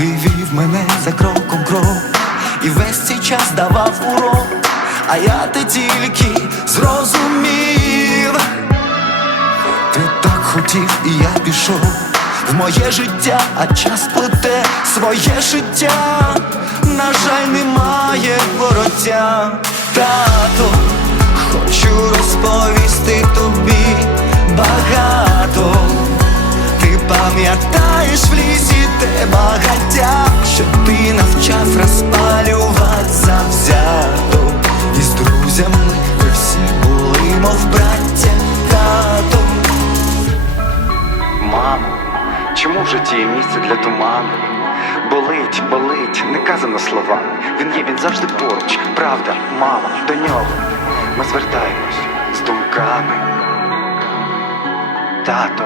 Ти вів мене за кроком крок І весь цей час давав урок, а я те тільки зрозумів. Ти так хотів, і я пішов в моє життя, а час плете своє життя. На жаль, немає вороття. Тато, хочу розповісти тобі багато. Ти пам'ятаєш в лісі те багаття, що ти навчав розпалювати завзято. І з друзями ви всі були, мов браття, тато. Мамо, чому в житті є місце для туману? Болить, болить, не казано словами. Він є, він завжди поруч. Правда, мама, до нього. Ми звертаємось з думками. Тато,